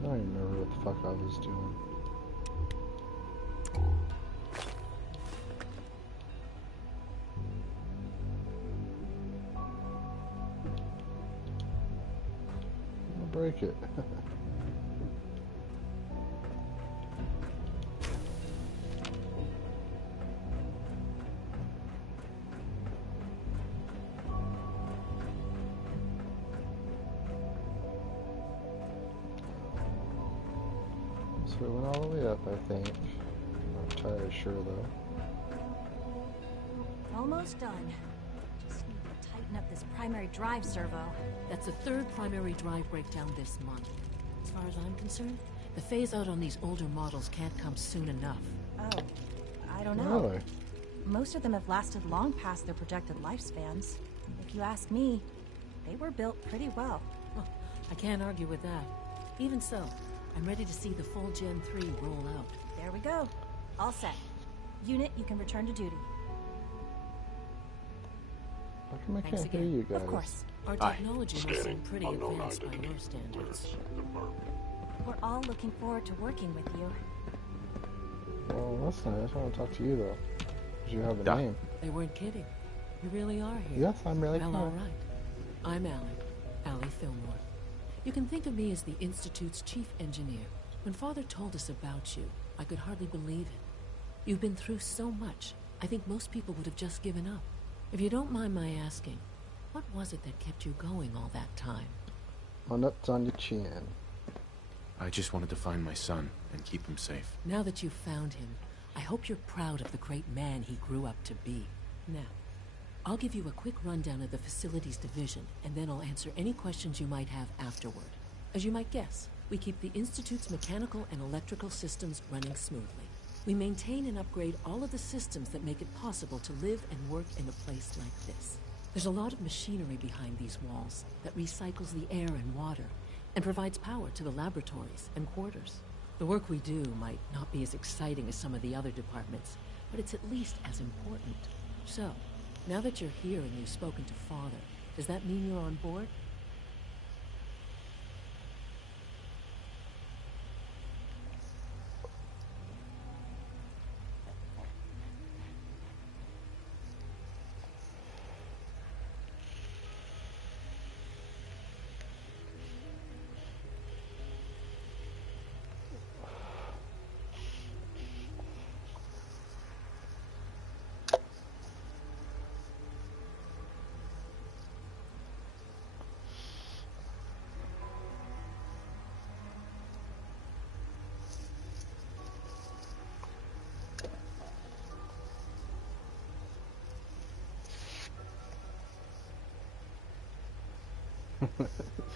I don't even remember what the fuck I was doing. I'm gonna break it. So it went all the way up, I think. I'm not entirely sure though. Almost done. Just need to tighten up this primary drive servo. That's the third primary drive breakdown this month. As far as I'm concerned, the phase out on these older models can't come soon enough. Oh, I don't know. Really? Most of them have lasted long past their projected lifespans. If you ask me, they were built pretty well. I can't argue with that. Even so, I'm ready to see the full Gen 3 roll out. There we go. All set. Unit, you can return to duty. How come I Thanks can't hear again. you guys? Of course. Our technology must seem pretty advanced by your standards. We're all looking forward to working with you. Well, that's nice. I want to talk to you though. Because you have a name. They weren't kidding. You really are here. Yes, I'm really Well, cool. all right. I'm Allie Fillmore. You can think of me as the Institute's chief engineer. When Father told us about you, I could hardly believe it. You've been through so much, I think most people would have just given up. If you don't mind my asking, what was it that kept you going all that time? My nuts on your chin. I just wanted to find my son and keep him safe. Now that you've found him, I hope you're proud of the great man he grew up to be. Now, I'll give you a quick rundown of the Facilities Division, and then I'll answer any questions you might have afterward. As you might guess, we keep the Institute's mechanical and electrical systems running smoothly. We maintain and upgrade all of the systems that make it possible to live and work in a place like this. There's a lot of machinery behind these walls that recycles the air and water, and provides power to the laboratories and quarters. The work we do might not be as exciting as some of the other departments, but it's at least as important. So, now that you're here and you've spoken to Father, does that mean you're on board?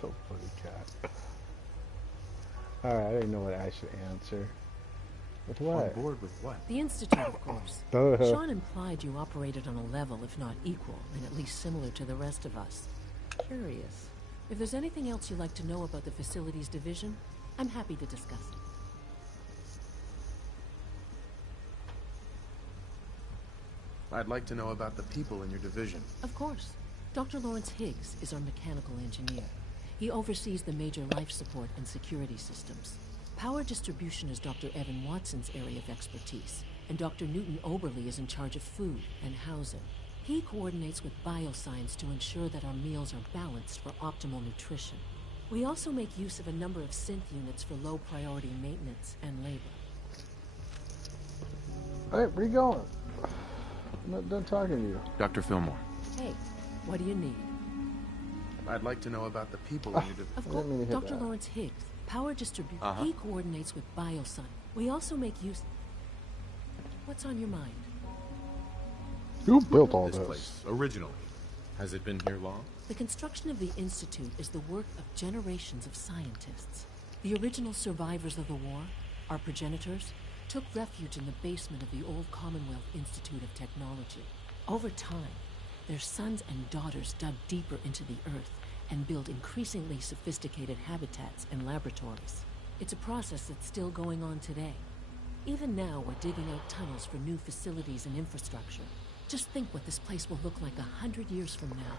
So funny, cat. Alright, I didn't know what I should answer. With what? On board with what? The Institute, of course. Duh. Sean implied you operated on a level, if not equal, and at least similar to the rest of us. Curious. If there's anything else you'd like to know about the Facilities Division, I'm happy to discuss it. I'd like to know about the people in your division. Of course. Dr. Lawrence Higgs is our mechanical engineer. He oversees the major life support and security systems. Power distribution is Dr. Evan Watson's area of expertise, and Dr. Newton Oberly is in charge of food and housing. He coordinates with bioscience to ensure that our meals are balanced for optimal nutrition. We also make use of a number of synth units for low-priority maintenance and labor. Alright, where you going? I'm not done talking to you. Dr. Fillmore, Hey, what do you need? I'd like to know about the people in your division. Of I didn't course, mean to hit Dr. that. Lawrence Higgs, power distribution. He coordinates with bioscience. We also make use... What's on your mind? Who built all This this? place, originally. Has it been here long? The construction of the Institute is the work of generations of scientists. The original survivors of the war, our progenitors, took refuge in the basement of the old Commonwealth Institute of Technology. Over time, their sons and daughters dug deeper into the earth and built increasingly sophisticated habitats and laboratories. It's a process that's still going on today. Even now, we're digging out tunnels for new facilities and infrastructure. Just think what this place will look like 100 years from now.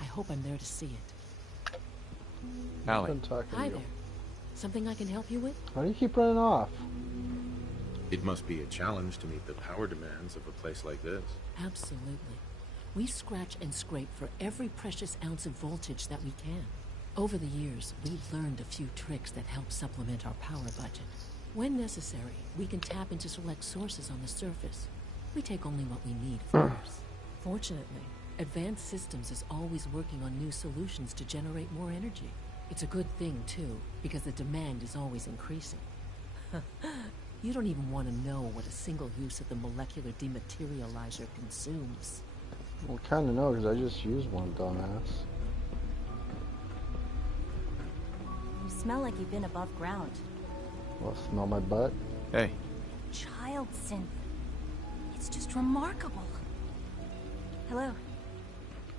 I hope I'm there to see it. I'm Allie, done talking to Hi you. there. Something I can help you with? Why do you keep running off? It must be a challenge to meet the power demands of a place like this. Absolutely. We scratch and scrape for every precious ounce of voltage that we can. Over the years, we've learned a few tricks that help supplement our power budget. When necessary, we can tap into select sources on the surface. We take only what we need, of course. Fortunately, Advanced Systems is always working on new solutions to generate more energy. It's a good thing, too, because the demand is always increasing. You don't even want to know what a single use of the molecular dematerializer consumes. Well, kind of know, because I just used one, dumbass. You smell like you've been above ground. Well, smell my butt? Hey. Child synth. It's just remarkable. Hello.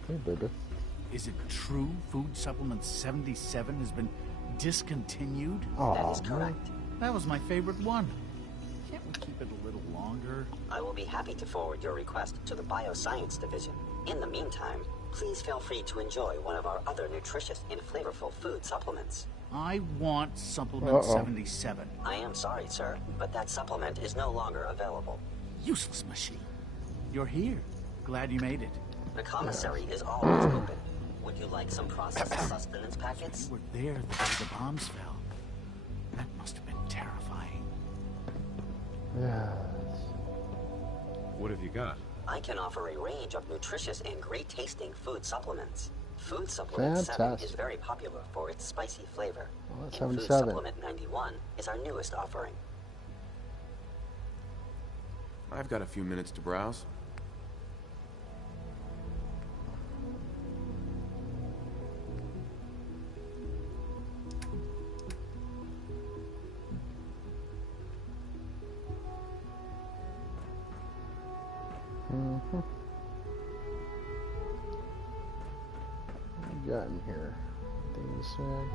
Hey, baby. Is it true Food Supplement 77 has been discontinued? Aw, That is correct. That was my favorite one. Can't we keep it a little longer? I will be happy to forward your request to the Bioscience Division. In the meantime, please feel free to enjoy one of our other nutritious and flavorful food supplements. I want Supplement 77. I am sorry, sir, but that supplement is no longer available. Useless machine. You're here. Glad you made it. The commissary is always open. Would you like some processed sustenance packets? You were there the day the bombs fell. That must have been terrifying. yes. What have you got? I can offer a range of nutritious and great-tasting food supplements. Food Supplement 7 is Fantastic. very popular for its spicy flavor. Well, that's And Food 77. Supplement 91 is our newest offering. I've got a few minutes to browse. Mm-hmm. What you got in here? Anything to say?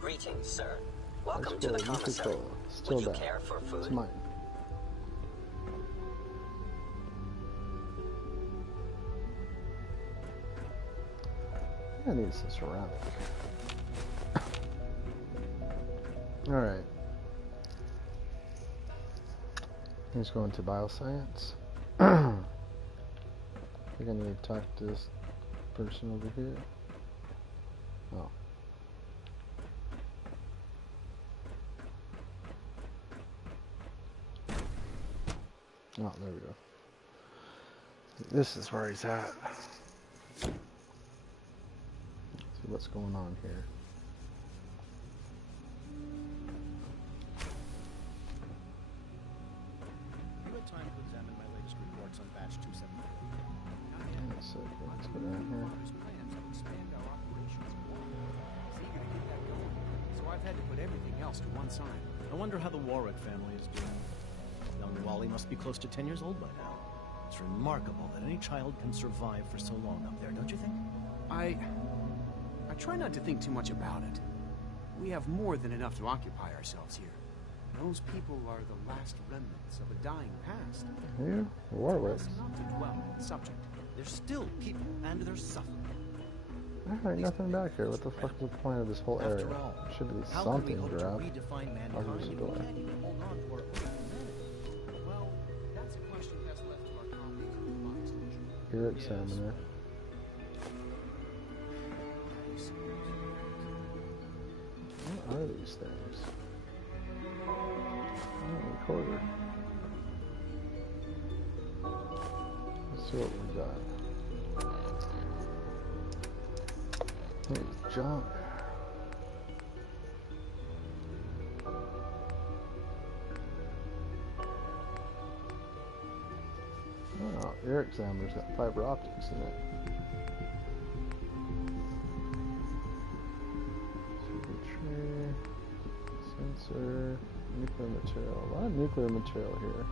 Greetings, sir. Welcome Let's to go, the Mr. commissary. Cola. Still Would you bad. care for food? It's mine. I need some ceramic. Alright. He's going to bioscience. I think I need to talk to this person over here. Oh. Oh, there we go. This is where he's at. Let's see what's going on here. You had time to examine my latest reports on batch 274. Hang on a second. Let's go down here. Plans to expand our operations more. He's eager to get that going, so I've had to put everything else to one side. I wonder how the Warwick family is doing. Young Wally must be close to 10 years old by now. It's remarkable that any child can survive for so long up there, don't you think? I try not to think too much about it. We have more than enough to occupy ourselves here. Those people are the last remnants of a dying past. Here? Warwick. Best not to dwell on the subject. They're still people, and they're suffering. Alright, nothing back here. What the fuck is the point of this whole area? After all, Should be how can we something hope to grab. redefine I'll mankind use if the we door. can't even hold on to our own humanity? Well, that's a question best left to our colleagues in the Box Division. Ear examiner. What are these things? Oh, recorder. Let's see what we got. Hey, junk. Oh, ear examiner's got fiber optics in it. Tree, sensor, nuclear material. A lot of nuclear material here.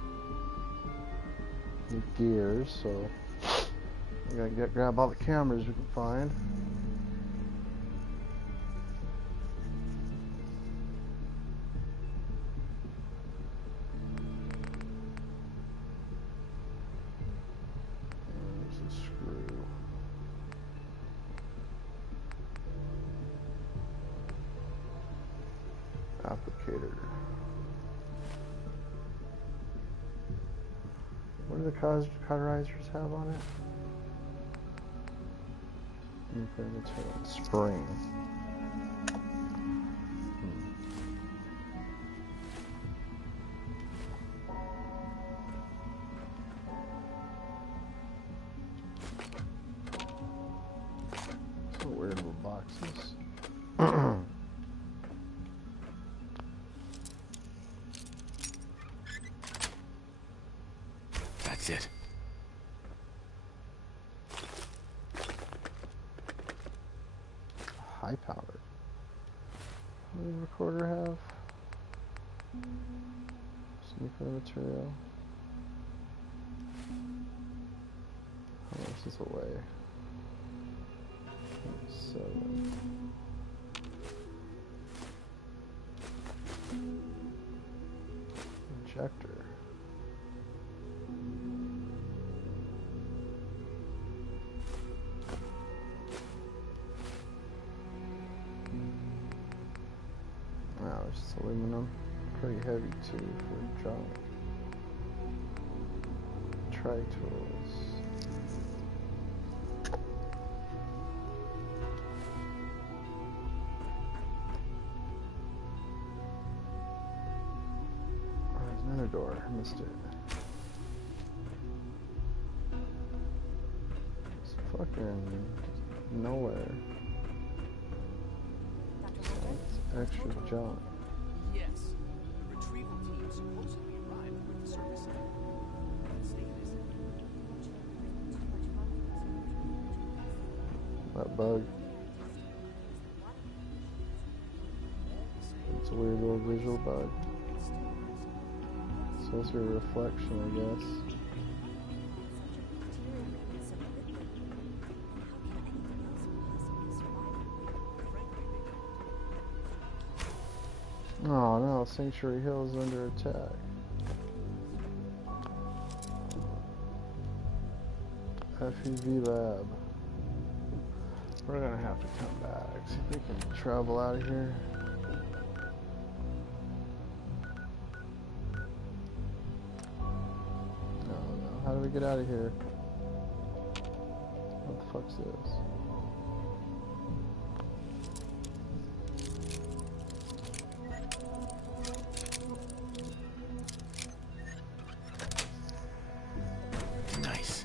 Need gears, so we gotta grab all the cameras we can find. There's a screw. the cauterizers have on it? Nuclear material. Spring. So weird little boxes. That's it. High powered. What does the recorder have? Nuclear material. How much is it weigh? 7. Injector. Wow, it's just aluminum. Pretty heavy too for junk. Tri-tools. Oh, there's another door. I missed it. It's fucking nowhere. It's extra junk. Yes. The retrieval team supposedly arrived with the service center. That bug. It's a weird little visual bug. It's supposed to be a reflection, I guess. Oh no, Sanctuary Hill is under attack. FEV Lab. We're gonna have to come back. See if we can travel out of here. No. How do we get out of here? What the fuck's this? Nice.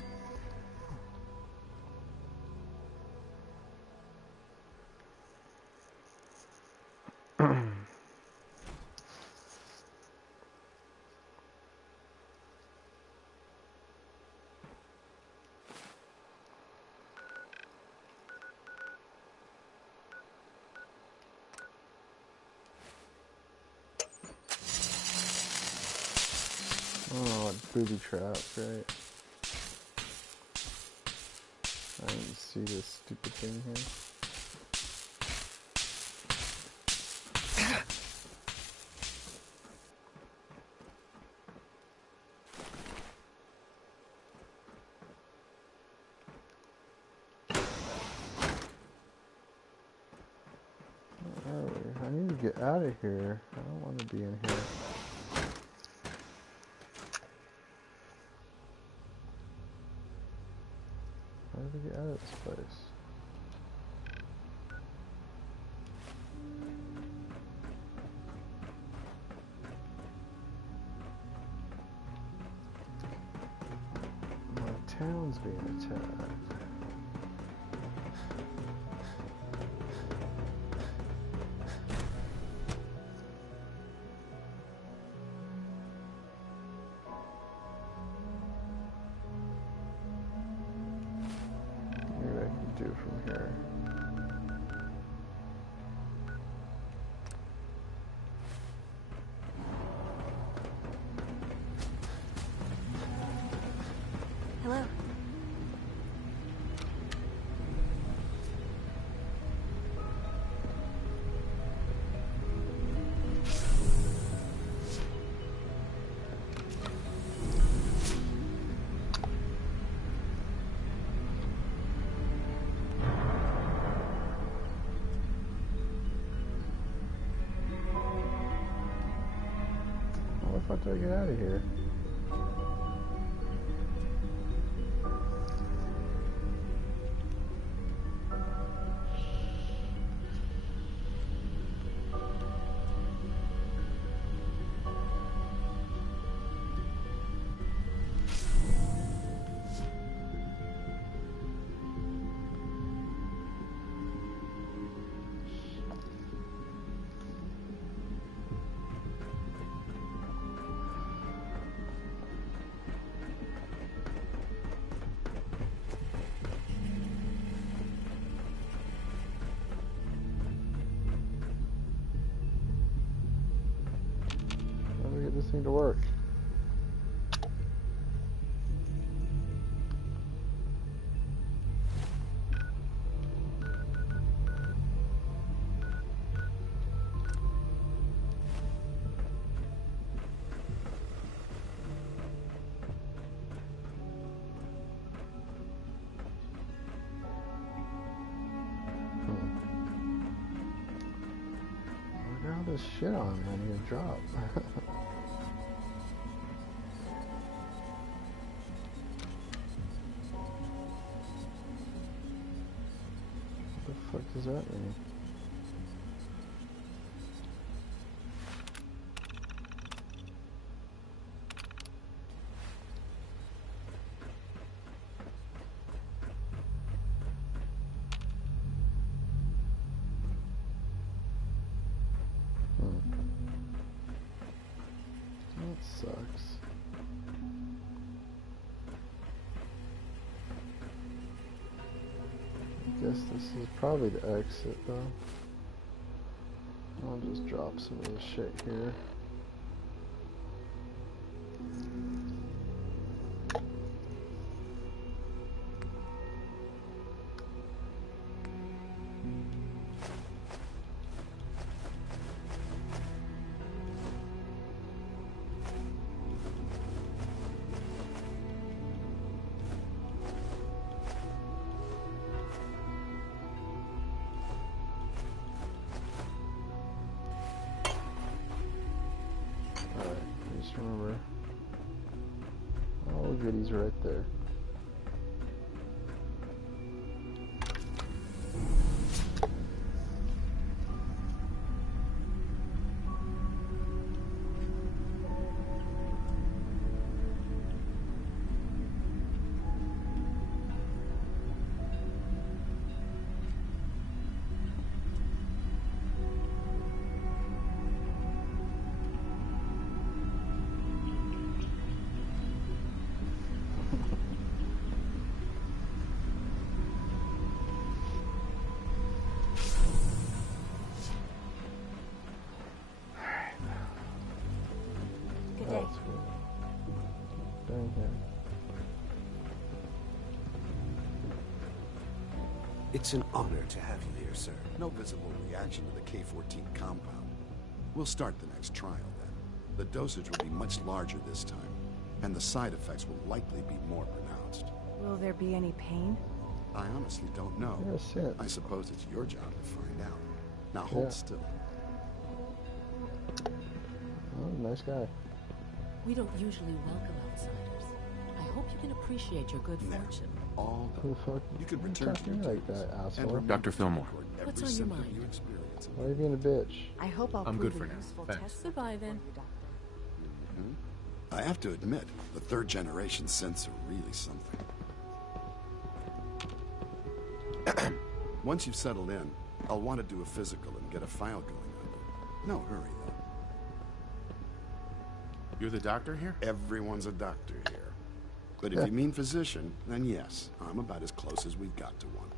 Oh, booby trap, right? I didn't see this stupid thing here. Where are we? I need to get out of here. I don't want to be in here. How do we get out of this place? My town's being attacked. Maybe I can do from here. Hello. How the fuck do I get out of here? need to work. This shit on him and you drop. What the fuck does that mean? Sucks. I guess this is probably the exit though. I'll just drop some of this shit here. Remember, all the goodies right there. It's an honor to have you here, sir. No visible reaction to the K-14 compound. We'll start the next trial, then. The dosage will be much larger this time, and the side effects will likely be more pronounced. Will there be any pain? I honestly don't know. Yes, yeah. I suppose it's your job to find out. Now hold still. Oh, nice guy. We don't usually welcome outsiders. I hope you can appreciate your good fortune. All Who the fuck? You can Why return talk to to your me like tables that, and asshole? Dr. Fillmore. What's on your mind? Why are you being a bitch? I hope I'll I'm prove good for a now. useful Thanks. test Goodbye, then. for you, Doctor. I have to admit, the third generation synths are really something. Once you've settled in, I'll want to do a physical and get a file going on you. No hurry, though. You're the doctor here? Everyone's a doctor here. But if you mean physician, then yes, I'm about as close as we've got to one.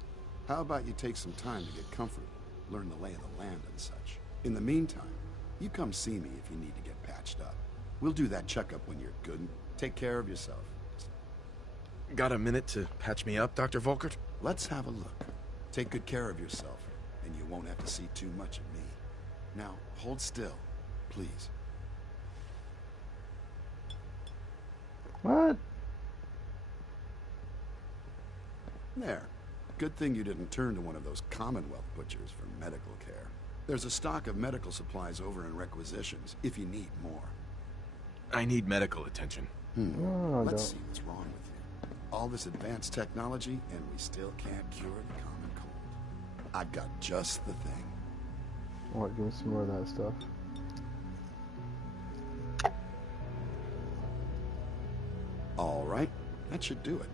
How about you take some time to get comfortable, learn the lay of the land and such. In the meantime, you come see me if you need to get patched up. We'll do that checkup when you're good and take care of yourself. Got a minute to patch me up, Dr. Volkert? Let's have a look. Take good care of yourself, and you won't have to see too much of me. Now, hold still, please. What? There. Good thing you didn't turn to one of those Commonwealth butchers for medical care. There's a stock of medical supplies over in requisitions, if you need more. I need medical attention. No, Let's don't. see what's wrong with you. All this advanced technology, and we still can't cure the common cold. I've got just the thing. What? Give me some more of that stuff. All right, that should do it.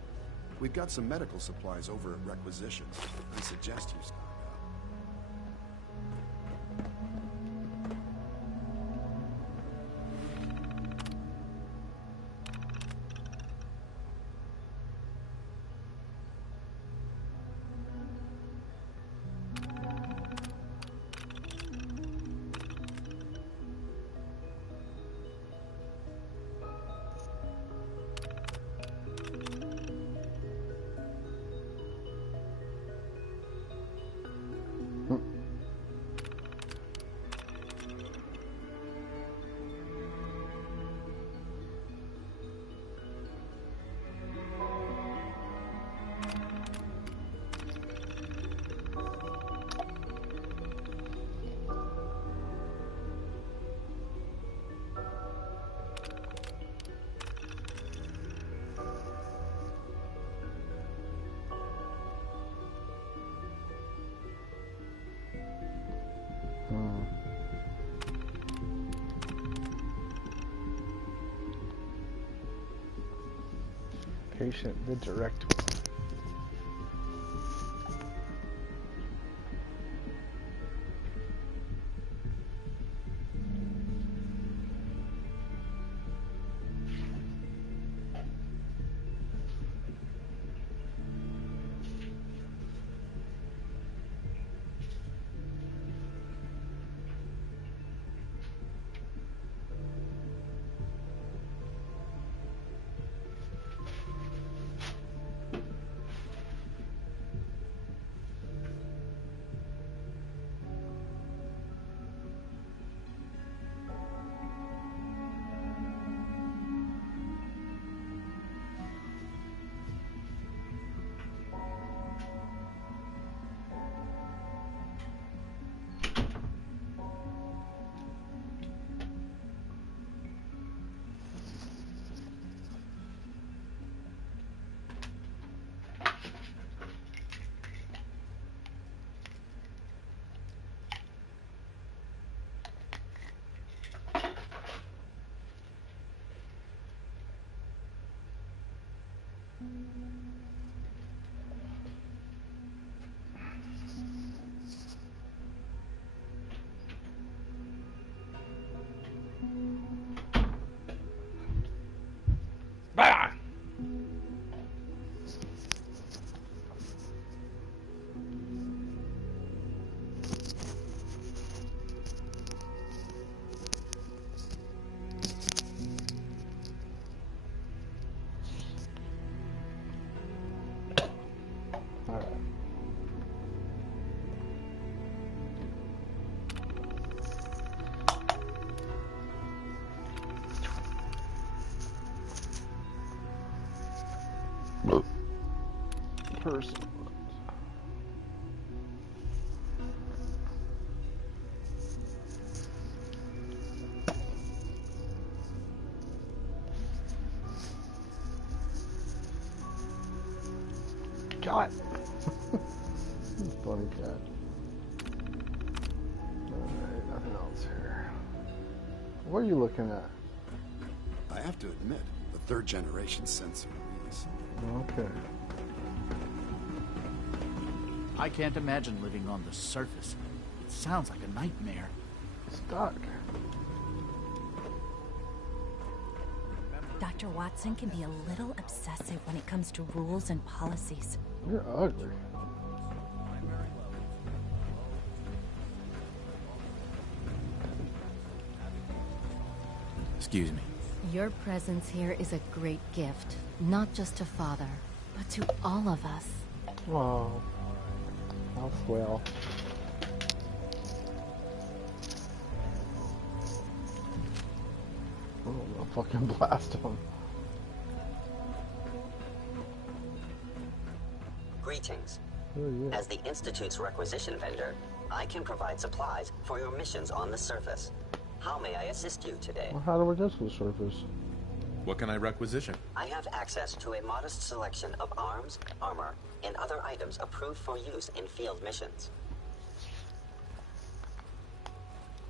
We've got some medical supplies over at requisitions. I suggest you stock up. patient, the direct one. Person. Got it. Funny cat. Alright, nothing else here. What are you looking at? I have to admit, the third generation sensor is... Okay. I can't imagine living on the surface. It sounds like a nightmare. Stuck. Dr. Watson can be a little obsessive when it comes to rules and policies. You're ugly. Excuse me. Your presence here is a great gift, not just to Father, but to all of us. Wow. How swell. Oh, I'll fucking blast him. Greetings. Oh, yeah. As the Institute's requisition vendor, I can provide supplies for your missions on the surface. How may I assist you today? Well, how do we get to the surface? What can I requisition? I have access to a modest selection of arms, armor, and other items approved for use in field missions.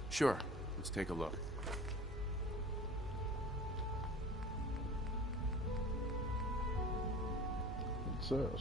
Sure. Let's take a look. It says.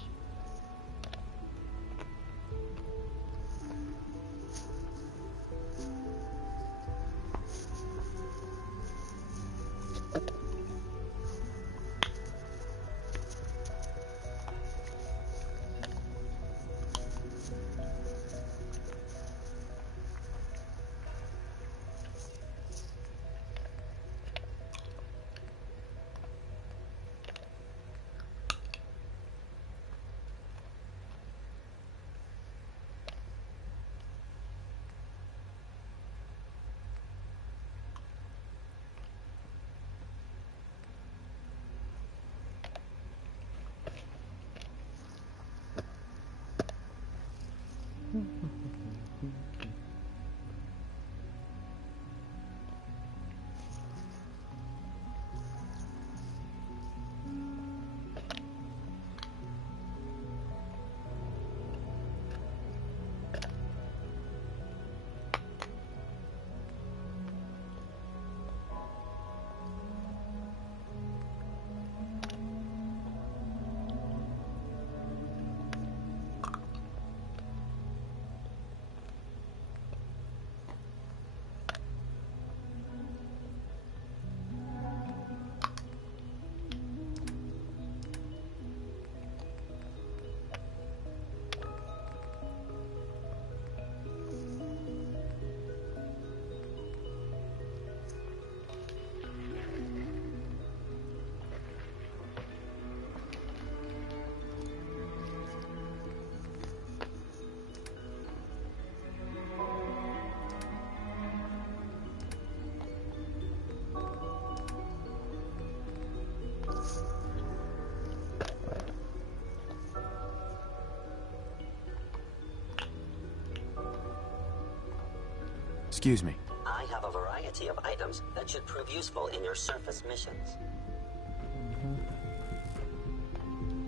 Excuse me. I have a variety of items that should prove useful in your surface missions.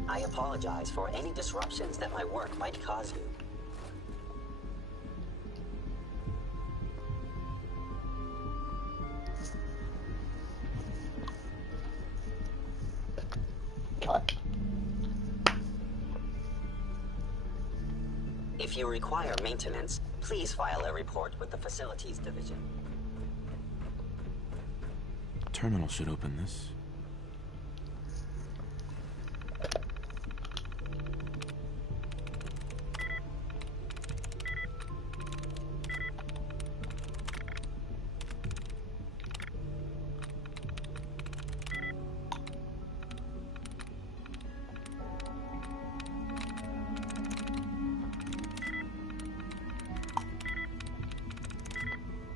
I apologize for any disruptions that my work might cause you. If you require maintenance, please file a report with the Facilities Division. Terminal should open this.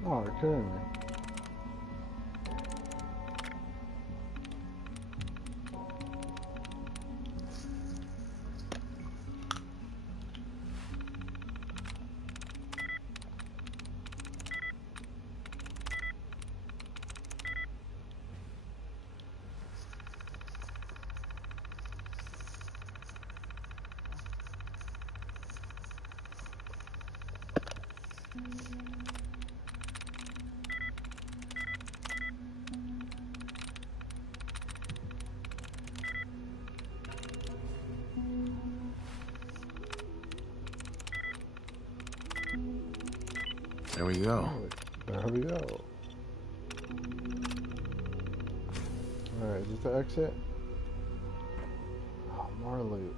Oh, you're kidding me. There we go. There we go. Alright, is this the exit? Oh, more loot.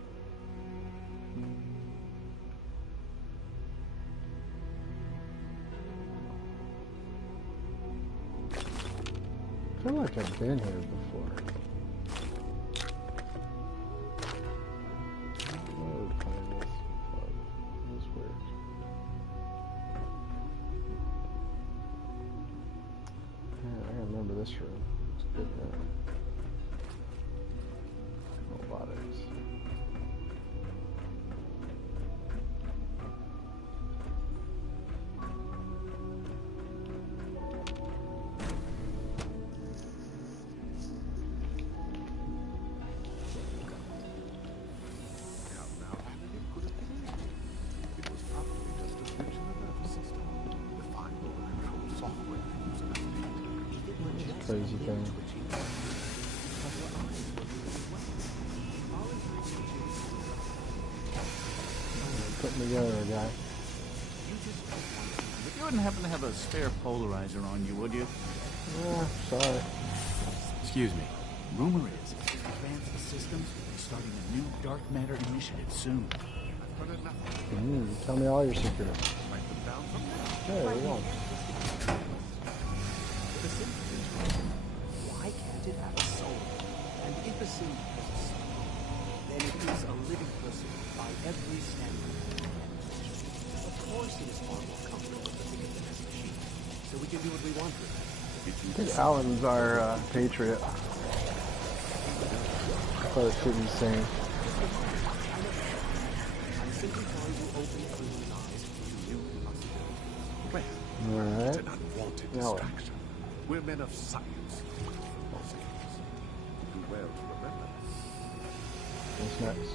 I feel like I've been here before. This room. It's a good room. Robotics. It was probably just a glitch in the nervous system. The final control software was an update. Crazy thing. Put me together, guy. You wouldn't happen to have a spare polarizer on you, would you? Yeah, sorry. Excuse me. Rumor is Advanced Systems will be starting a new dark matter initiative soon. Tell me all your secrets. There we go. Why can't it have a soul? And if a sim has a soul, then it is a living person by every standard. Of course it is far more comfortable to think of it as a machine, so we can do what we want with it. I think Alan's our patriot. That's what it should be saying. I'm simply trying to open everyone's eyes to new possibilities. Well, Alright. it's an unwanted distraction. We're men of science. Do well to remember. What's next?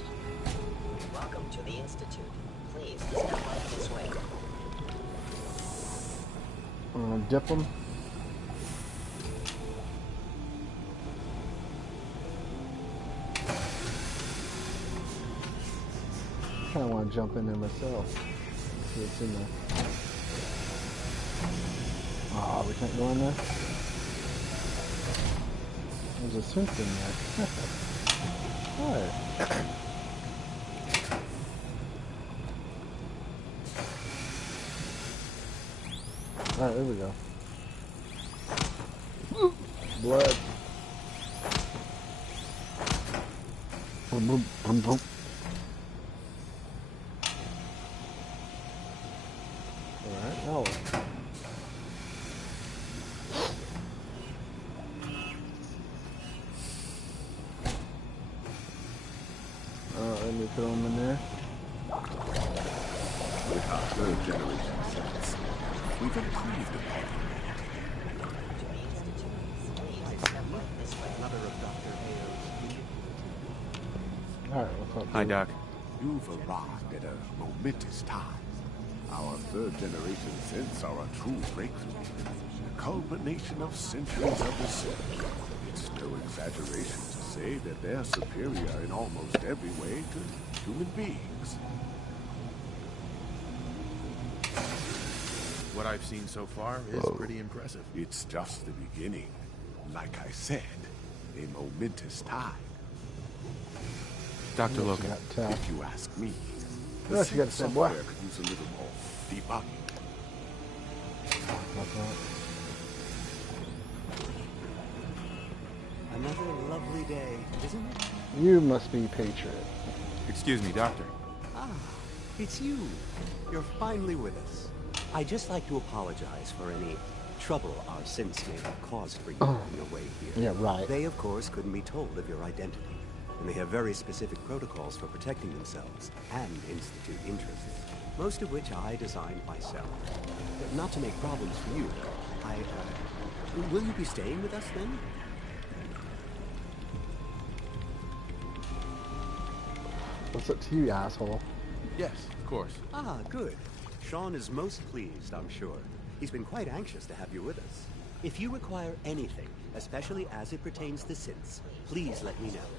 Welcome to the Institute. Please step right this way. Dip them. I kind of want to jump in there myself. See what's in there. Oh, we can't go in there? There's a synth in there. Alright. Alright, there we go. Blood. Boom, boom, boom, boom. Alright, now what? Let me put them in there. Third generation science. we've improved upon it. Another of Dr. Ao's. Alright, what's up? Hi, dude? Doc. You've arrived at a momentous time. Our third-generation synths are a true breakthrough. The culmination of centuries of research. It's no exaggeration to say that they're superior in almost every way to human beings. What I've seen so far is pretty impressive. It's just the beginning. Like I said, a momentous time. Dr. Logan. If you ask me, the Yes, you gotta synth say software what? could use a little more debugging. Another lovely day, isn't it? You must be Patriot. Excuse me, Doctor. Ah, it's you. You're finally with us. I'd just like to apologize for any trouble our synths may have caused for you on your way here. Yeah, right. They, of course, couldn't be told of your identity. And they have very specific protocols for protecting themselves and Institute interests, most of which I designed myself. Not to make problems for you, will you be staying with us then? What's up to you, asshole? Yes, of course. Ah, good. Sean is most pleased, I'm sure. He's been quite anxious to have you with us. If you require anything, especially as it pertains to synths, please let me know.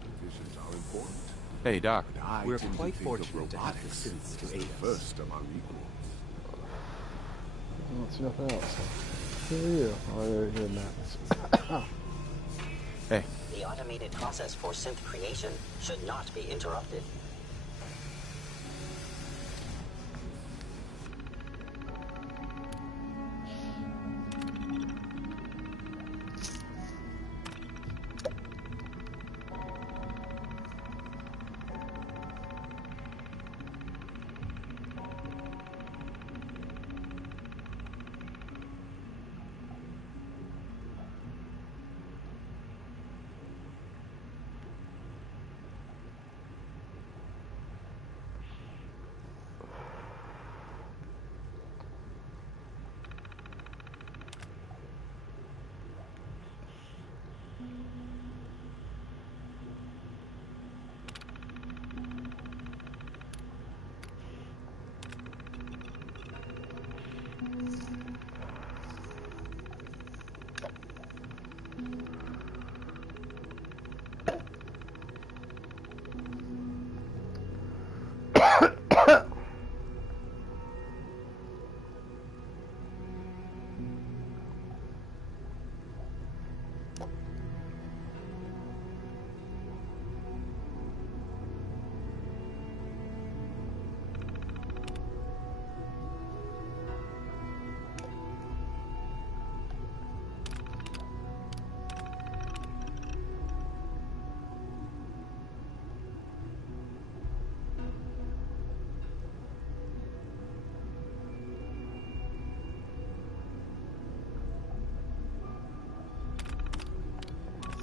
Divisions are important. Hey, Doc. But I We're tend quite to think of fortunate to have the robotics synths as to the aid us. first among equals. That's nothing else. Who are you? Oh, you're here, Max. Hey. The automated process for synth creation should not be interrupted.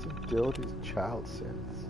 What's the deal with these child synths?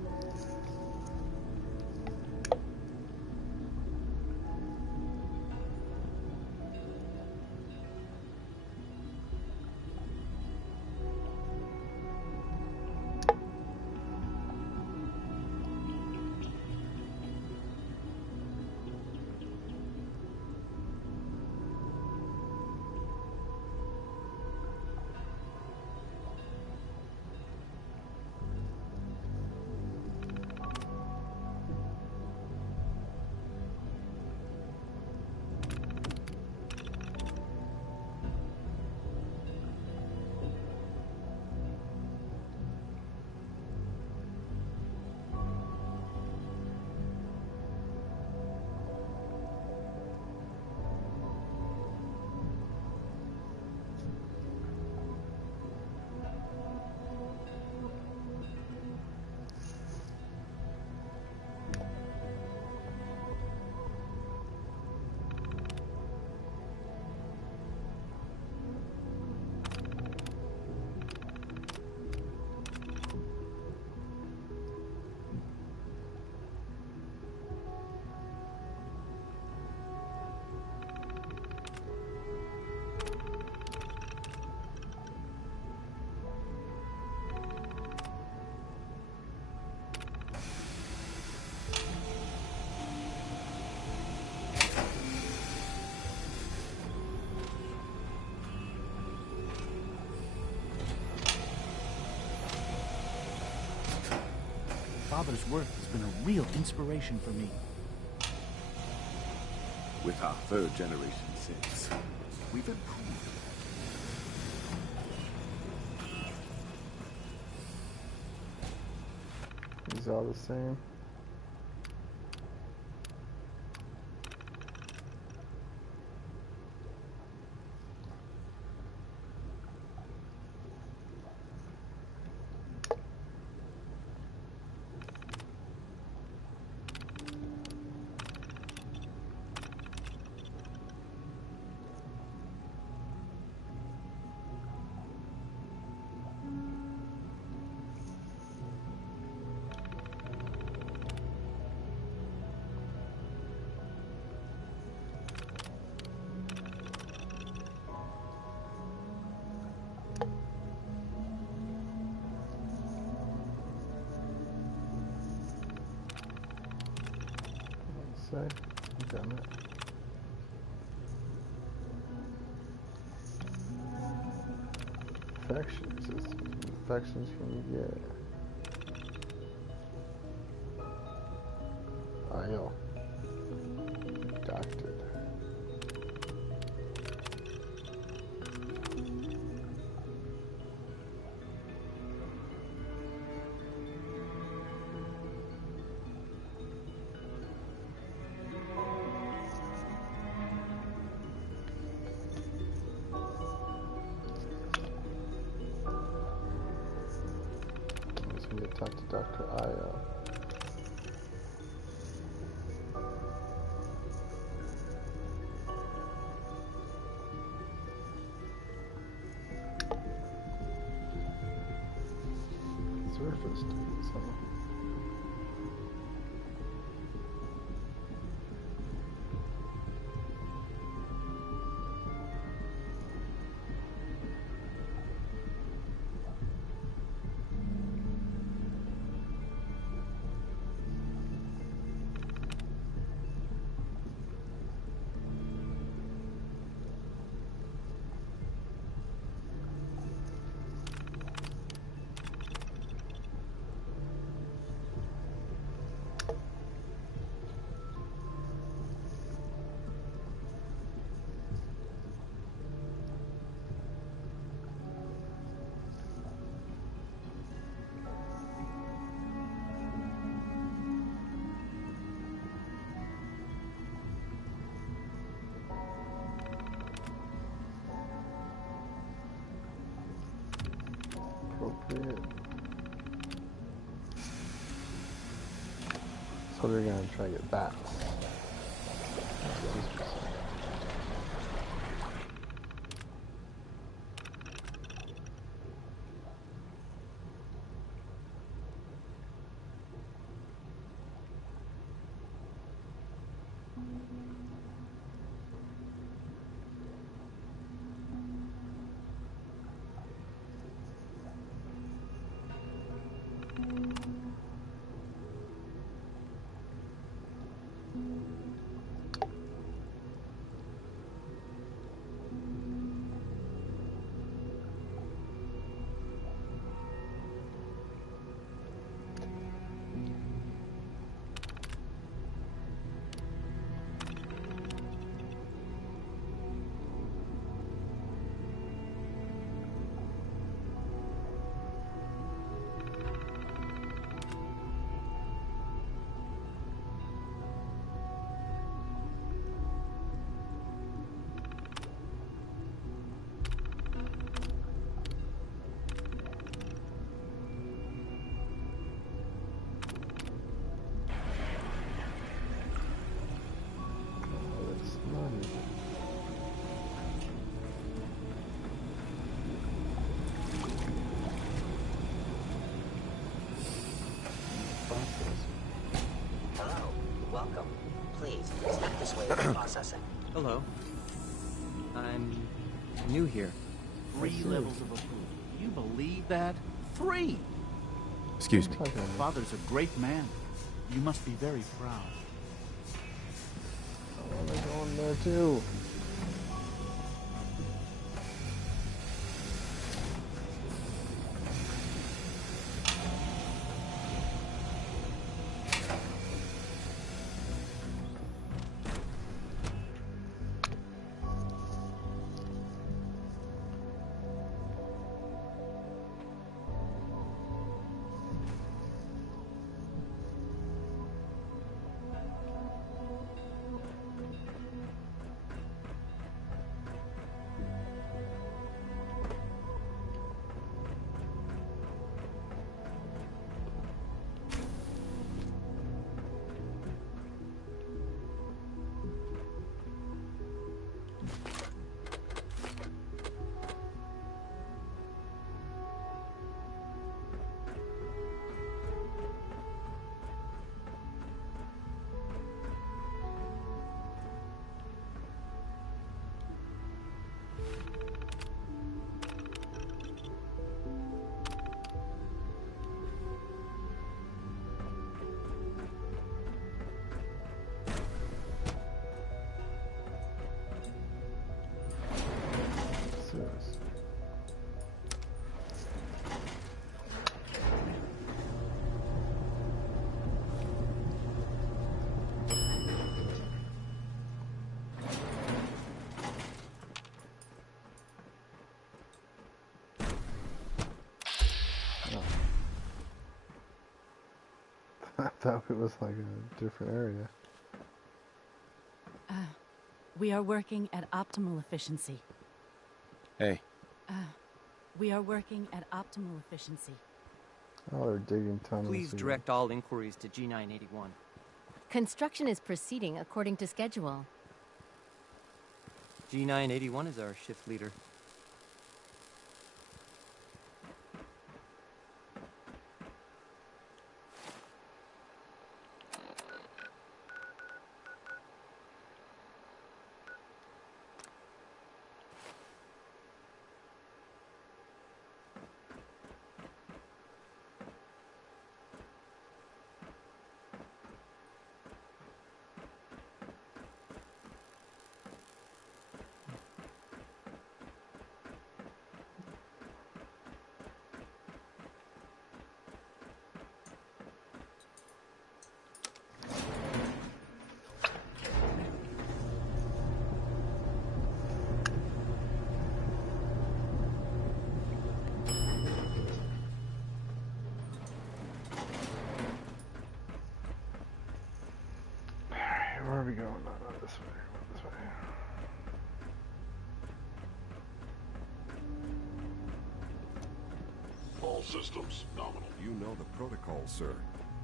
Father's work has been a real inspiration for me. With our third generation since, we've improved. These all the same. Damn it. Infections. Infections can you get? IO. Doctored. We need to talk to Dr. Io. Surface disease, huh? Appropriate. So we're gonna try to get that. Hello. Welcome. Please, step this way for processing. Hello. I'm new here. 3 levels of approval. You believe that? 3! Excuse me. Father's a great man. You must be very proud. I want to go in there too. thought it was like a different area. We are working at optimal efficiency. Hey. We are working at optimal efficiency. Oh, they're digging tunnels. Please direct all inquiries to G981. Construction is proceeding according to schedule. G981 is our shift leader. Where are we going? Not this way. This way. All systems nominal. You know the protocol, sir.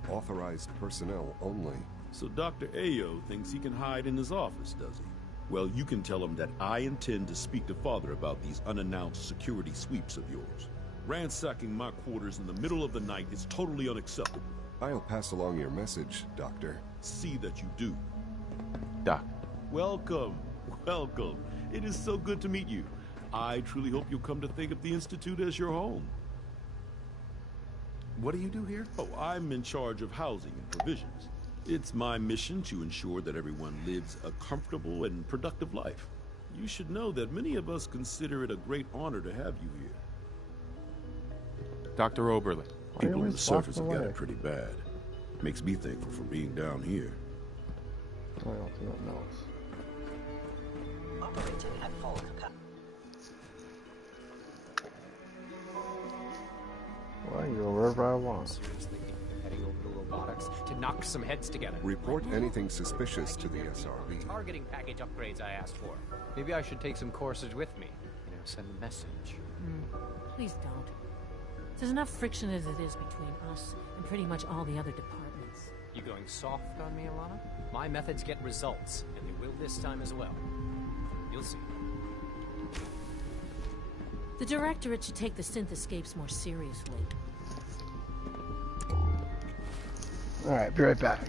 Authorized personnel only. So Dr. Ayo thinks he can hide in his office, does he? Well, you can tell him that I intend to speak to Father about these unannounced security sweeps of yours. Ransacking my quarters in the middle of the night is totally unacceptable. I'll pass along your message, Doctor. See that you do. Doc. Welcome. Welcome. It is so good to meet you. I truly hope you'll come to think of the Institute as your home. What do you do here? Oh, I'm in charge of housing and provisions. It's my mission to ensure that everyone lives a comfortable and productive life. You should know that many of us consider it a great honor to have you here. Dr. Oberlin. People on the surface have got it pretty bad. Makes me thankful for being down here. I don't know. Operating at full capacity. Well, I can go wherever I want. Seriously, heading over to robotics to knock some heads together. Report anything suspicious to the SRB. Targeting package upgrades I asked for. Maybe I should take some courses with me. You know, send a message. Please don't. There's enough friction as it is between us and pretty much all the other departments. You going soft on me, Alana? My methods get results, and they will this time as well. You'll see. The Directorate should take the synth escapes more seriously. Alright, be right back.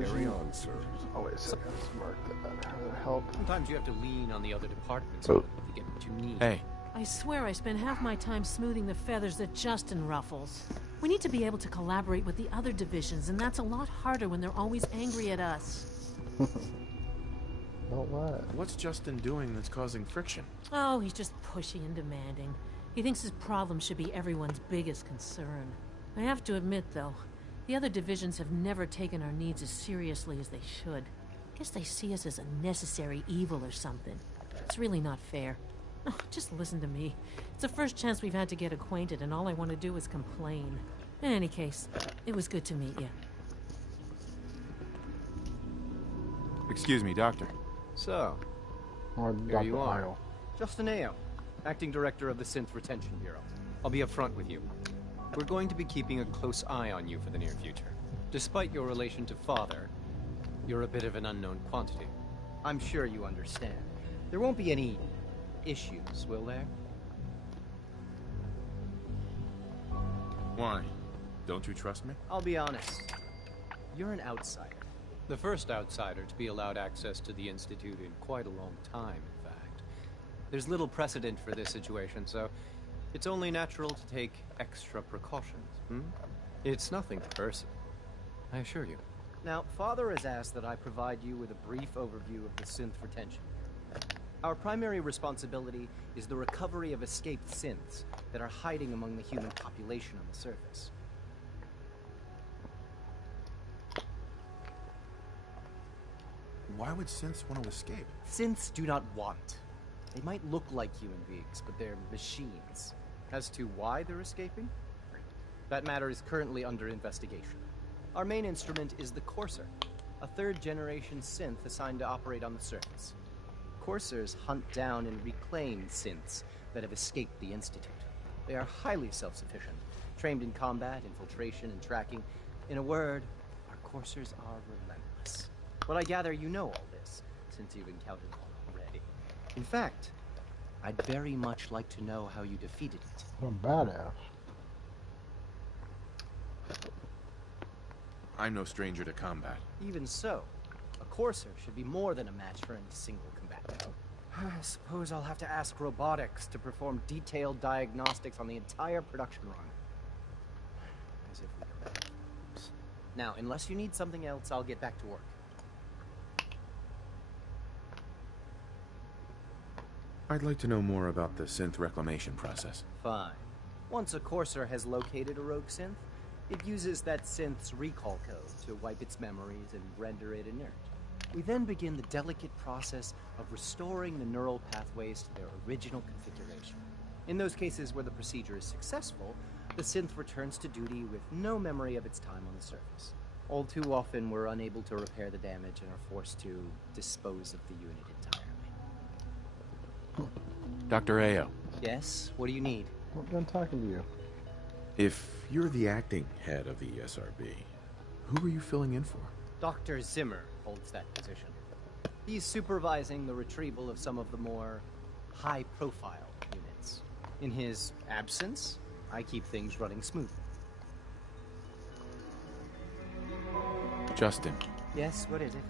Carry on, sir. Oh, wait a second. Let's mark that. How to help. Sometimes you have to lean on the other departments to get what you need. Hey. I swear I spend half my time smoothing the feathers that Justin ruffles. We need to be able to collaborate with the other divisions, and that's a lot harder when they're always angry at us. Don't lie. What's Justin doing that's causing friction? Oh, he's just pushy and demanding. He thinks his problem should be everyone's biggest concern. I have to admit, though, the other divisions have never taken our needs as seriously as they should. Guess they see us as a necessary evil or something. It's really not fair. Oh, just listen to me. It's the first chance we've had to get acquainted, and all I want to do is complain. In any case, it was good to meet you. Excuse me, Doctor. So, Or here Dr. you are. Isle. Justin Ayo, Acting Director of the Synth Retention Bureau. I'll be upfront with you. We're going to be keeping a close eye on you for the near future. Despite your relation to Father, you're a bit of an unknown quantity. I'm sure you understand. There won't be any issues, will there? Why? Don't you trust me? I'll be honest. You're an outsider. The first outsider to be allowed access to the Institute in quite a long time, in fact. There's little precedent for this situation, so it's only natural to take extra precautions, It's nothing personal, I assure you. Now, Father has asked that I provide you with a brief overview of the Synth Retention Bureau. Our primary responsibility is the recovery of escaped synths that are hiding among the human population on the surface. Why would synths want to escape? Synths do not want. They might look like human beings, but they're machines. As to why they're escaping? That matter is currently under investigation. Our main instrument is the Courser, a third-generation synth assigned to operate on the surface. Coursers hunt down and reclaim synths that have escaped the Institute. They are highly self-sufficient, trained in combat, infiltration, and tracking. In a word, our Coursers are relentless. But I gather you know all this, since you've encountered one already. In fact, I'd very much like to know how you defeated it. I'm badass. I'm no stranger to combat. Even so, a Courser should be more than a match for any single combatant. I suppose I'll have to ask robotics to perform detailed diagnostics on the entire production run. As if we could. Now, unless you need something else, I'll get back to work. I'd like to know more about the synth reclamation process. Fine. Once a Courser has located a rogue synth, it uses that synth's recall code to wipe its memories and render it inert. We then begin the delicate process of restoring the neural pathways to their original configuration. In those cases where the procedure is successful, the synth returns to duty with no memory of its time on the surface. All too often, we're unable to repair the damage and are forced to dispose of the unit entirely. Dr. Ayo. Yes? What do you need? I'm done talking to you. If you're the acting head of the SRB, who are you filling in for? Dr. Zimmer holds that position. He's supervising the retrieval of some of the more high-profile units. In his absence, I keep things running smoothly. Justin. Yes, what is it?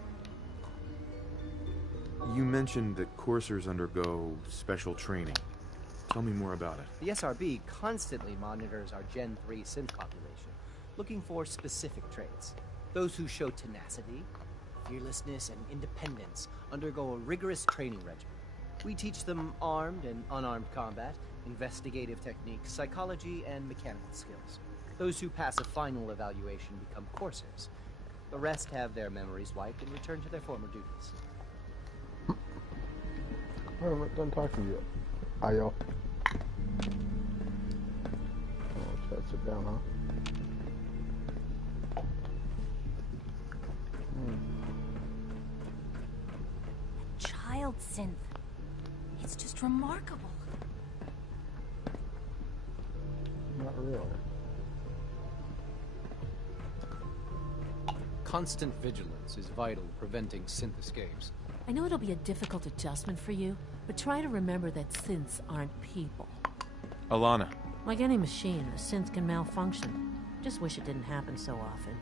You mentioned that coursers undergo special training. Tell me more about it. The SRB constantly monitors our Gen 3 synth population, looking for specific traits. Those who show tenacity, fearlessness, and independence undergo a rigorous training regimen. We teach them armed and unarmed combat, investigative techniques, psychology, and mechanical skills. Those who pass a final evaluation become coursers. The rest have their memories wiped and return to their former duties. I'm done talking to you. Ayo. Oh, should I sit down, huh? Child synth. It's just remarkable. Not really. Constant vigilance is vital to preventing synth escapes. I know it'll be a difficult adjustment for you, but try to remember that synths aren't people. Alana. Like any machine, a synth can malfunction. Just wish it didn't happen so often.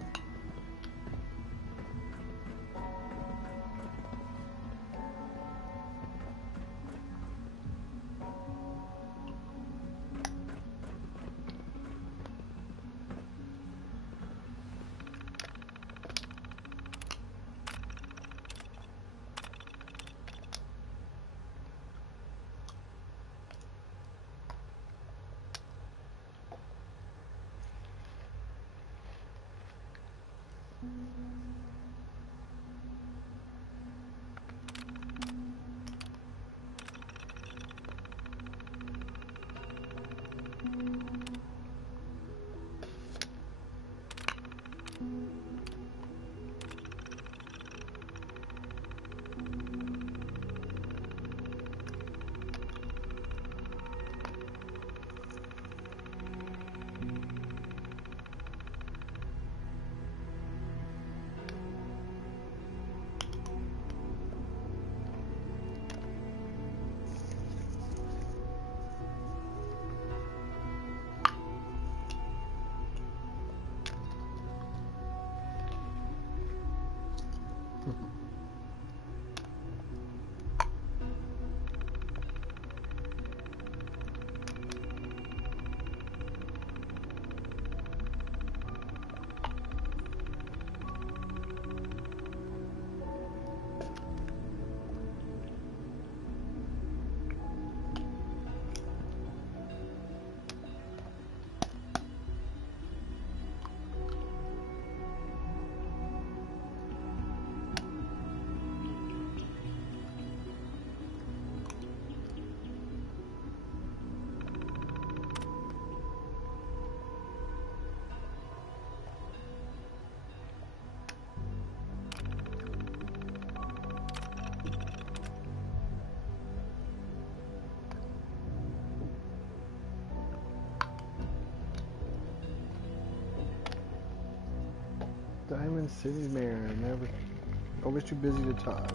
Diamond City Mayor, never, always too busy to talk.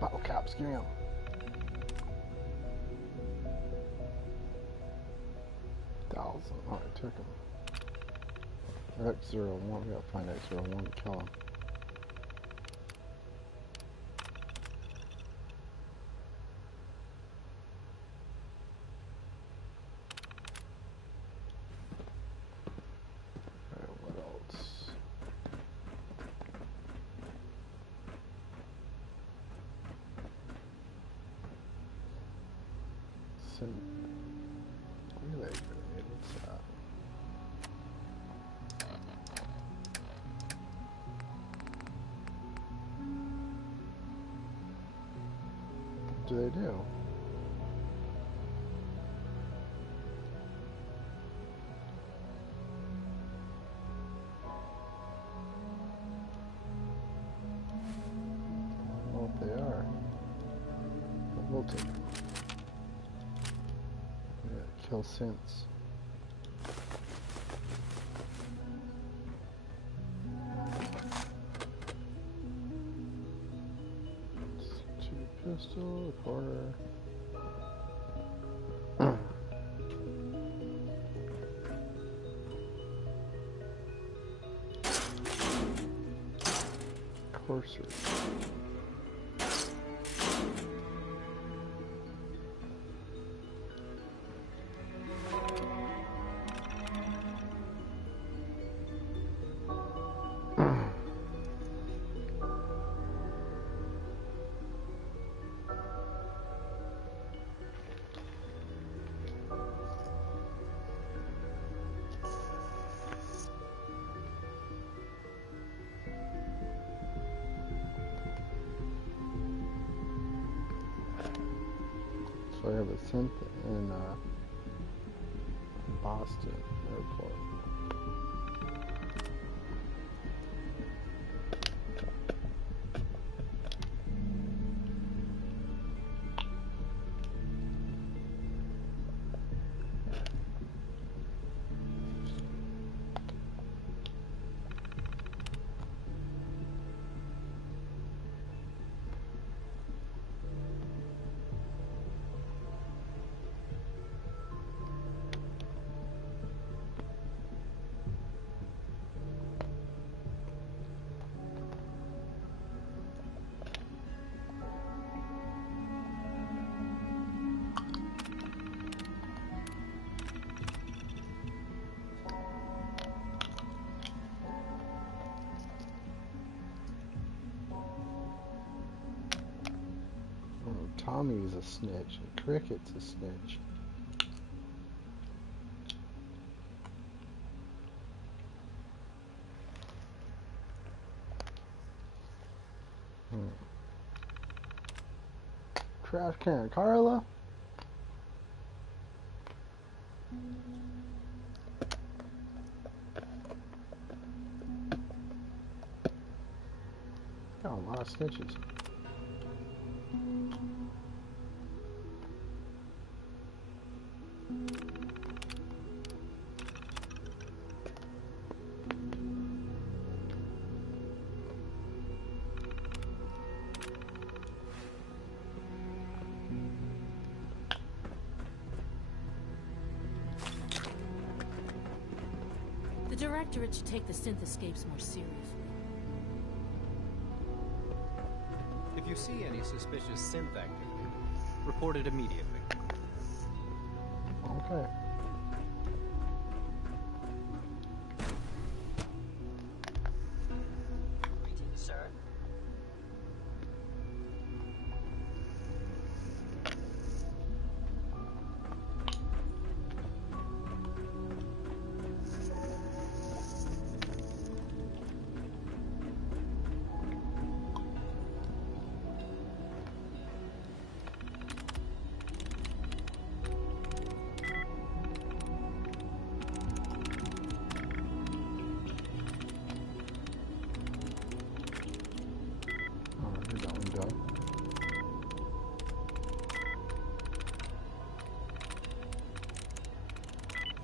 Bottle caps, give me them. Thousand. Alright, took him. X01, we gotta find X01 to kill him. Alright, what else? Relay grenade, what's that? What do they do? I don't know what they are, but we'll take them. Kill synths. Two pistol, a quarter. Courser. So I have a synth in Boston Airport. Tommy's a snitch, and Cricket's a snitch. Trash can, Carla? Got a lot of snitches. The Directorate should take the synth escapes more seriously. If you see any suspicious synth activity, report it immediately. Okay. Greetings, sir.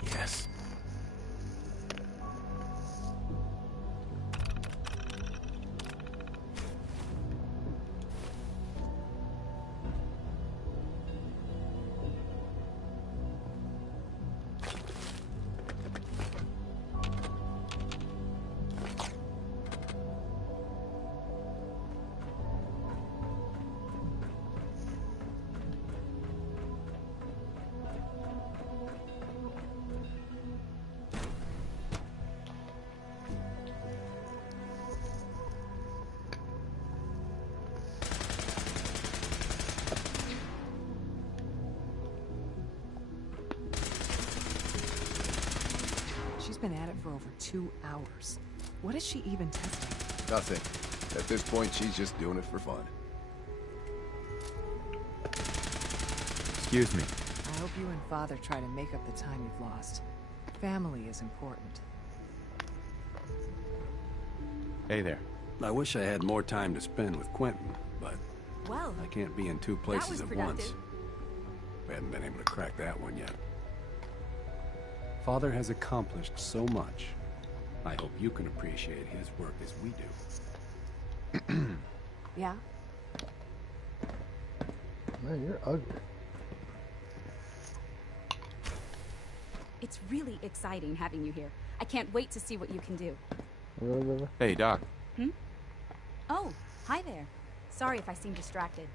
Yes. She's been at it for over 2 hours. What is she even testing? Nothing. At this point, she's just doing it for fun. Excuse me. I hope you and Father try to make up the time you've lost. Family is important. Hey there. I wish I had more time to spend with Quentin, but Well, I can't be in 2 that places was at productive. once. We haven't been able to crack that one yet. Father has accomplished so much. I hope you can appreciate his work as we do. Yeah? Man, you're ugly. It's really exciting having you here. I can't wait to see what you can do. Really, River? Hey, Doc. Oh, hi there. Sorry if I seem distracted.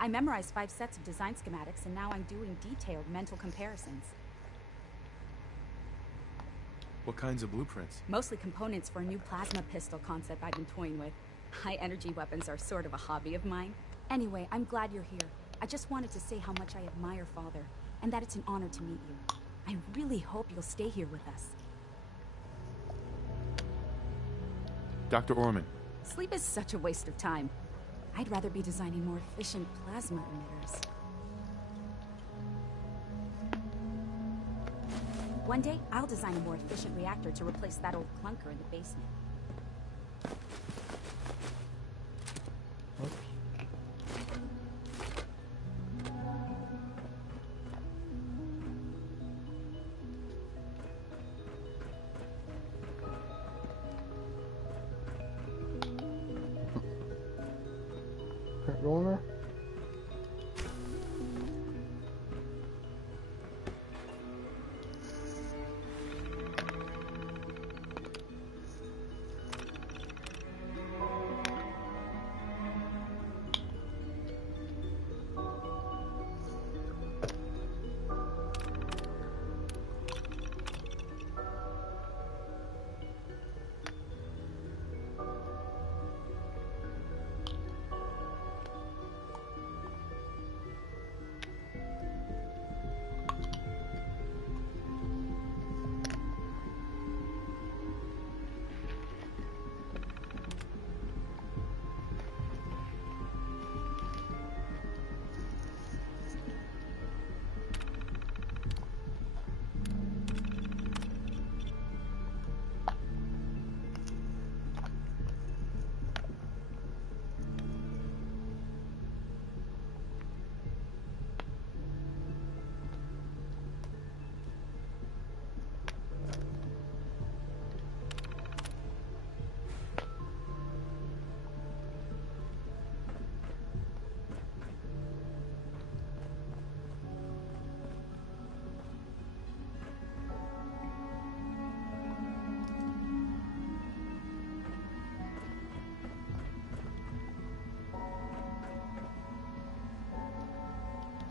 I memorized 5 sets of design schematics, and now I'm doing detailed mental comparisons. What kinds of blueprints? Mostly components for a new plasma pistol concept I've been toying with. High-energy weapons are sort of a hobby of mine. Anyway, I'm glad you're here. I just wanted to say how much I admire Father, and that it's an honor to meet you. I really hope you'll stay here with us. Dr. Orman. Sleep is such a waste of time. I'd rather be designing more efficient plasma emitters. One day, I'll design a more efficient reactor to replace that old clunker in the basement. Can't go in there?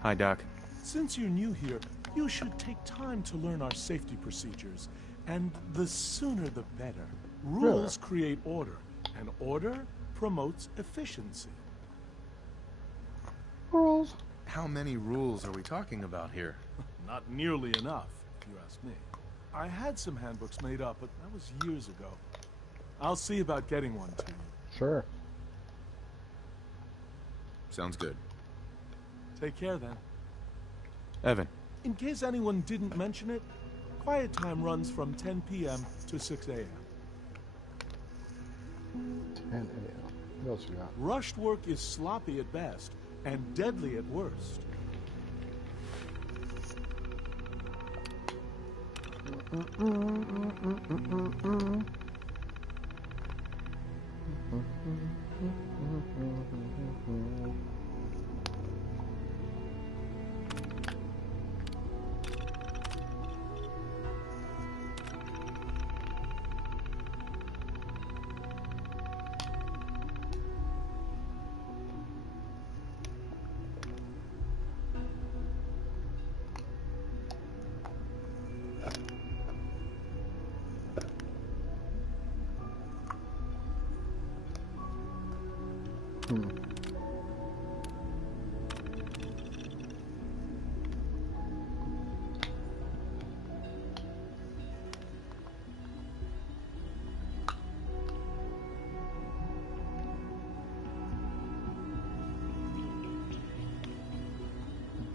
Hi, Doc. Since you're new here, you should take time to learn our safety procedures. And the sooner the better. Rules create order, and order promotes efficiency. Rules? How many rules are we talking about here? Not nearly enough, if you ask me. I had some handbooks made up, but that was years ago. I'll see about getting one to you. Sure. Sounds good. Take care, then. Evan. In case anyone didn't mention it, quiet time runs from 10 p.m. to 6 a.m. 10 a.m. What else you got? Rushed work is sloppy at best and deadly at worst.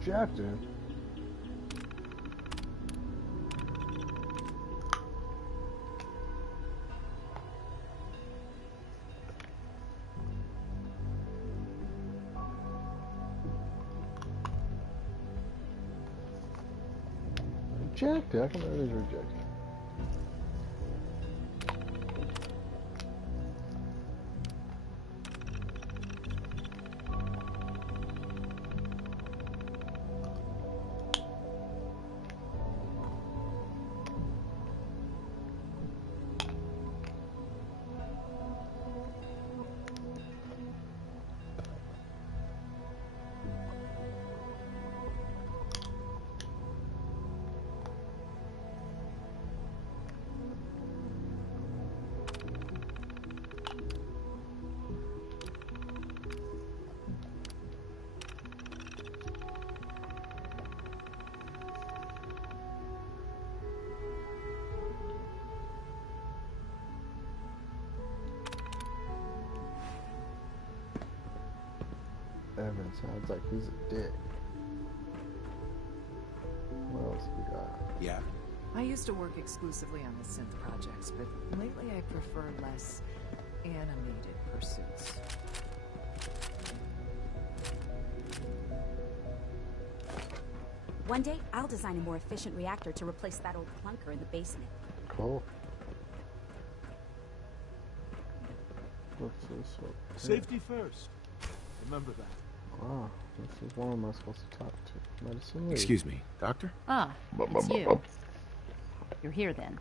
Objective? Rejected? How come that is rejected? Evan sounds like he's a dick. What else we got? Yeah. I used to work exclusively on the synth projects, but lately I prefer less animated pursuits. One day, I'll design a more efficient reactor to replace that old clunker in the basement. Cool. What's this one? Safety first. Remember that. Wow, this is one am I supposed to talk to? Medicine League. Excuse me, doctor? Ah, it's you. You're here then.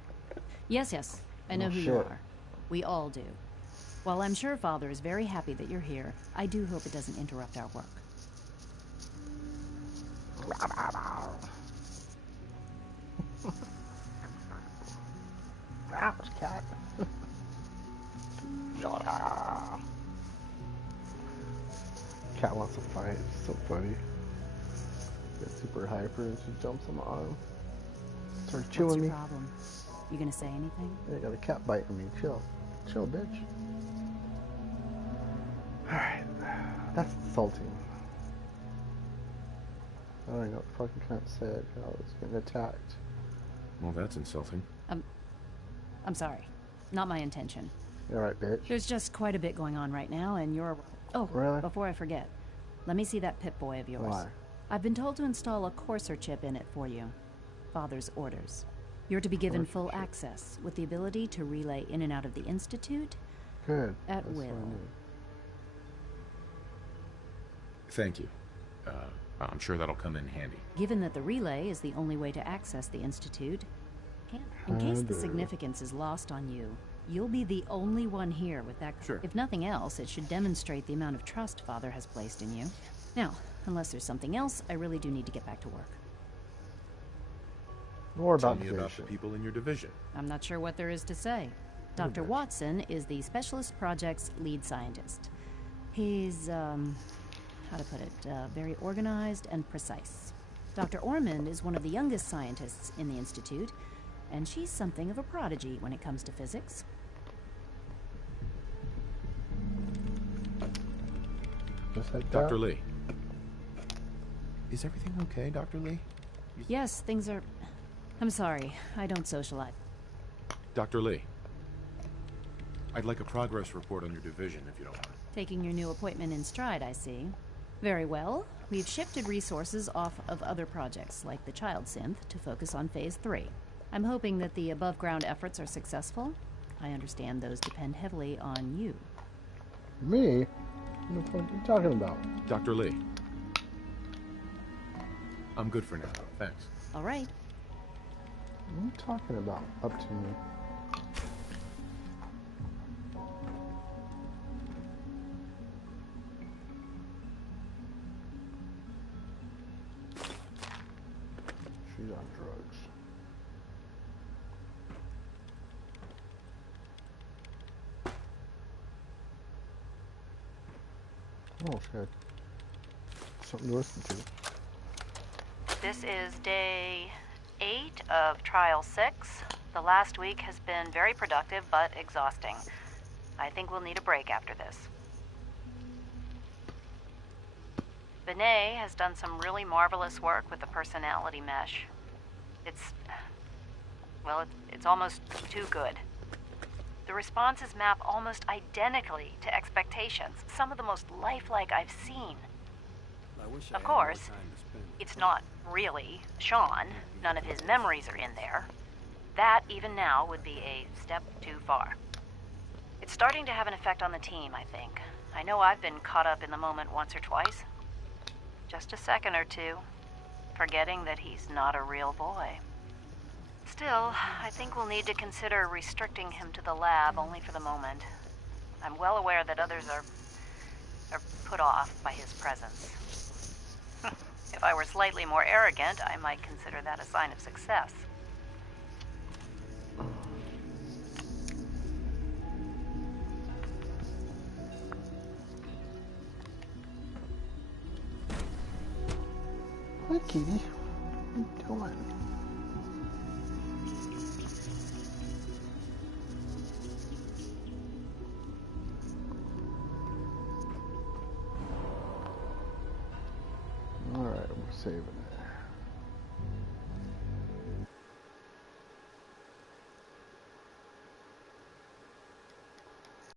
Yes, I know who you are. We all do. While I'm sure Father is very happy that you're here, I do hope it doesn't interrupt our work. Ouch, cat. Cat wants to fight. It's so funny. Gets super hyper and she jumps on my arm. Starts chewing What's me. your problem? You gonna say anything? I got a cat biting me. Chill. Chill, bitch. Alright. That's insulting. I don't know what the fuck I can't say it. I was getting attacked. Well, that's insulting. I'm sorry. Not my intention. You're right, bitch. There's just quite a bit going on right now, and you're... Oh, really? Before I forget, let me see that Pip-Boy of yours. Why? I've been told to install a Courser chip in it for you. Father's orders. You're to be given full access, with the ability to relay in and out of the Institute Good. at That's what I will. need. Thank you. I'm sure that'll come in handy. Given that the relay is the only way to access the Institute, in case the significance is lost on you, you'll be the only one here with that. Sure. If nothing else, it should demonstrate the amount of trust Father has placed in you. Now, Unless there's something else, I really do need to get back to work. More Tell about me about the people in your division. I'm not sure what there is to say. Dr. Watson is the Specialist Project's lead scientist. He's, how to put it, very organized and precise. Dr. Ormond is one of the youngest scientists in the Institute, and she's something of a prodigy when it comes to physics. Just like Dr. that? Lee. Is everything okay, Dr. Lee? Yes, things are... I'm sorry, I don't socialize. Dr. Lee. I'd like a progress report on your division, if you don't mind. Taking your new appointment in stride, I see. Very well. We've shifted resources off of other projects, like the Child Synth, to focus on Phase 3. I'm hoping that the above-ground efforts are successful. I understand those depend heavily on you. Me? What the fuck are you talking about? Dr. Lee. I'm good for now. Thanks. All right. What are you talking about? Up to me. She's on drugs. Oh, shit. Something to listen to. This is day 8 of Trial 6. The last week has been very productive, but exhausting. I think we'll need a break after this. Benet has done some really marvelous work with the personality mesh. It's almost too good. The responses map almost identically to expectations, some of the most lifelike I've seen. Of course, it's not really Sean. None of his memories are in there. That, even now, would be a step too far. It's starting to have an effect on the team, I think. I know I've been caught up in the moment once or twice. Just a second or two, forgetting that he's not a real boy. Still, I think we'll need to consider restricting him to the lab only for the moment. I'm well aware that others are put off by his presence. If I were slightly more arrogant, I might consider that a sign of success. Hi, Kitty. What are you doing? Alright, we're saving it.